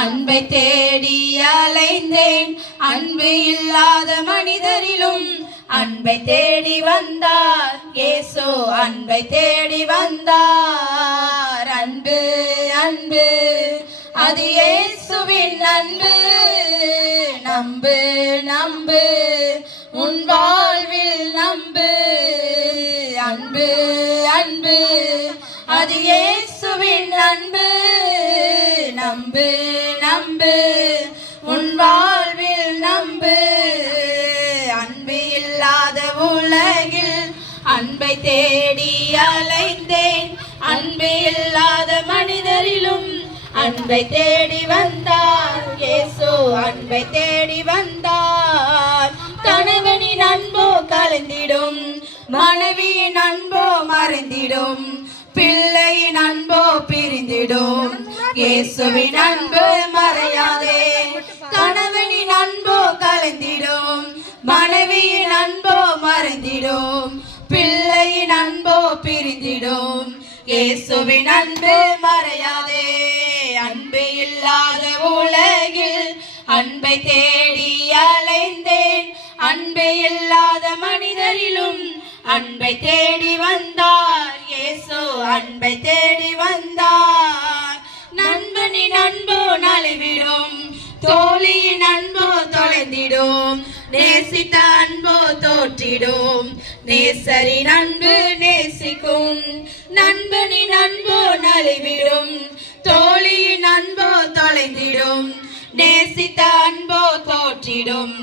அன்பை தேடி அலைந்தேன். அன்பு இல்லாத மனிதரிலும் அன்பை தேடி வந்தார் இயேசு, அன்பை தேடி வந்தார். அன்பு அன்பு அது இயேசுவின் அன்பு. நம்பு நம்பு உன் வாழ்வில் நம்பு. அன்பு அன்பு அது இயேசுவின் அன்பு. நம்பு நம்பு உன் வாழ்வில் நம்பு. அன்பு இல்லாத உலகில் அன்பை தேடி அலைந்தேன். அன்பு இல்லாத மனிதரிலும் அன்பை தேடி வந்தார் இயேசு, அன்பை தேடி வந்தார். கணவனின் அன்போ கலந்திடும், மனைவியின் அன்போ மறைந்திடும், பிள்ளையின் அன்போ பிரிந்திடும். இயேசுவின் அன்பு மறையாதே. கணவனின் அன்போ கலந்திடும், மனைவியின் அன்போ மறைந்திடும், பிள்ளையின் அன்போ பிரிந்திடும். இயேசுவின் அன்பு மறையாதே. அன்பு இல்லாத உலகில் அன்பை தேடி அலைந்தேன். அன்பு இல்லாத மனிதரிலும் அன்பை தேடி வந்தார் இயேசு, அன்பை தேடி வந்தார். நண்பனின் அன்போ நலிவிடும், தோழியின் அன்போ தொலைந்திடும், நேசித்த அன்போ தோற்றிடும், நேசரின் அன்பு நேசிக்கும். நண்பனின் அன்போ நலிவிடும், தோழியின் அன்போ தொலைந்திடும், நேசித்த அன்போ தோற்றிடும்,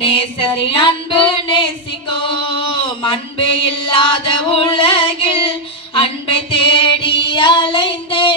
நேசரின் அன்பு நேசிக்கும். அன்பு இல்லாத உலகில் அன்பை தேடி அலைந்தேன்.